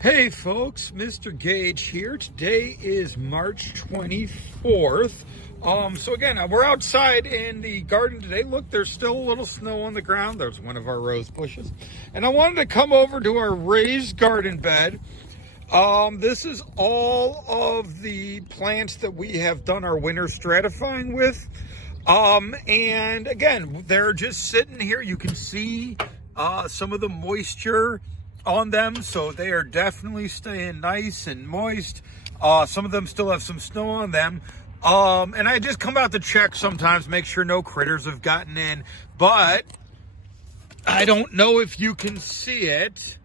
Hey folks, Mr. Gage here. Today is March 24th. So again, we're outside in the garden today. Look, there's still a little snow on the ground. There's one of our rose bushes. And I wanted to come over to our raised garden bed. This is all of the plants that we have done our winter stratifying with. And again, they're just sitting here. You can see some of the moisture on them, so they are definitely staying nice and moist. Some of them still have some snow on them. And I just come out to check sometimes, make sure no critters have gotten in. But I don't know if you can see it.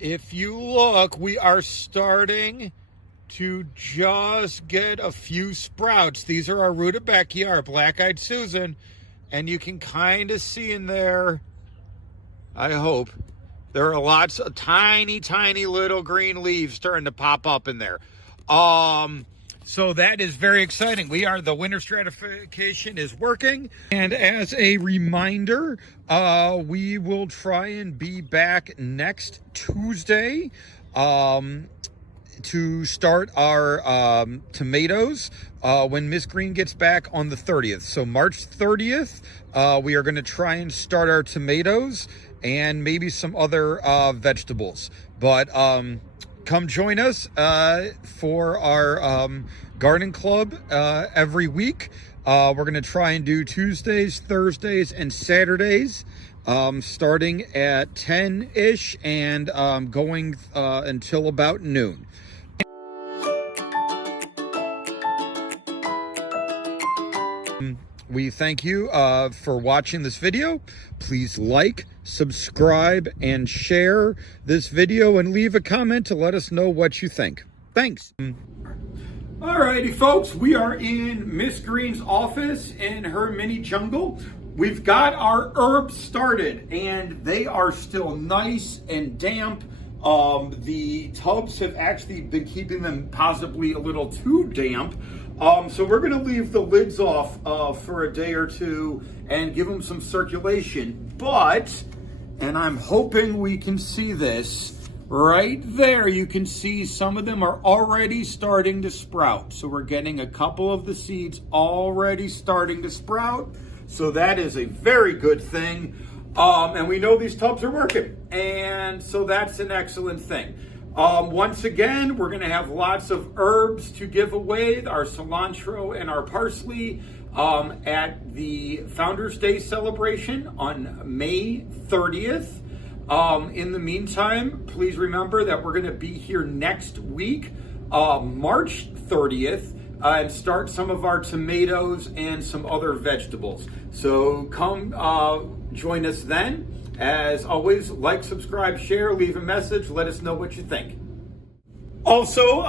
If you look, we are starting to just get a few sprouts. These are our rutabaga, our black-eyed Susan. And you can kind of see in there, I hope, there are lots of tiny, tiny little green leaves starting to pop up in there. So that is very exciting. The winter stratification is working. And as a reminder, we will try and be back next Tuesday to start our tomatoes when Miss Green gets back on the 30th. So March 30th, we are going to try and start our tomatoes and maybe some other vegetables. But come join us for our garden club every week. We're going to try and do Tuesdays, Thursdays, and Saturdays, starting at 10-ish and going until about noon. We thank you for watching this video. Please like, subscribe, and share this video and leave a comment to let us know what you think. Thanks. Alrighty, folks, we are in Miss Green's office in her mini jungle. We've got our herbs started and they are still nice and damp. The tubs have actually been keeping them possibly a little too damp. So we're going to leave the lids off for a day or two and give them some circulation. But, and I'm hoping we can see this, right there you can see some of them are already starting to sprout. So we're getting a couple of the seeds already starting to sprout. So that is a very good thing. And we know these tubs are working. And so that's an excellent thing. Once again, we're going to have lots of herbs to give away, our cilantro and our parsley, at the Founders Day celebration on May 30th. In the meantime, please remember that we're going to be here next week, March 30th, and start some of our tomatoes and some other vegetables. So come join us then. As always, like, subscribe, share, leave a message, let us know what you think. Also,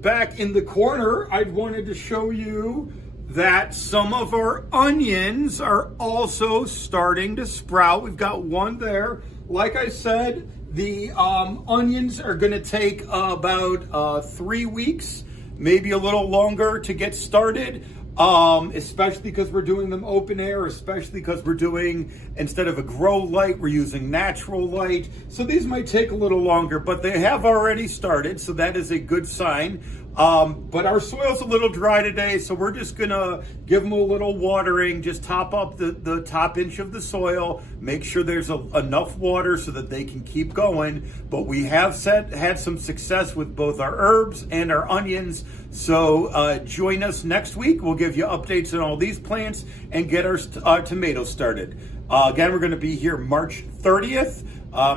back in the corner, I wanted to show you that some of our onions are also starting to sprout. We've got one there. Like I said, the onions are going to take about 3 weeks, maybe a little longer to get started. Especially because we're doing them open air, especially because we're doing, instead of a grow light, we're using natural light. So these might take a little longer, but they have already started, so that is a good sign. But our soil's a little dry today, so we're just gonna give them a little watering, just top up the top inch of the soil, make sure there's enough water so that they can keep going. But we have had some success with both our herbs and our onions. So join us next week. We'll give you updates on all these plants and get our tomatoes started. Again, we're gonna be here March 30th,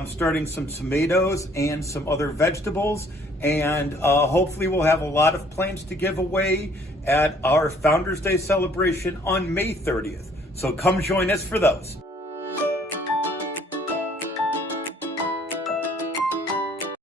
starting some tomatoes and some other vegetables. And hopefully we'll have a lot of plants to give away at our Founders Day celebration on May 30th. So come join us for those.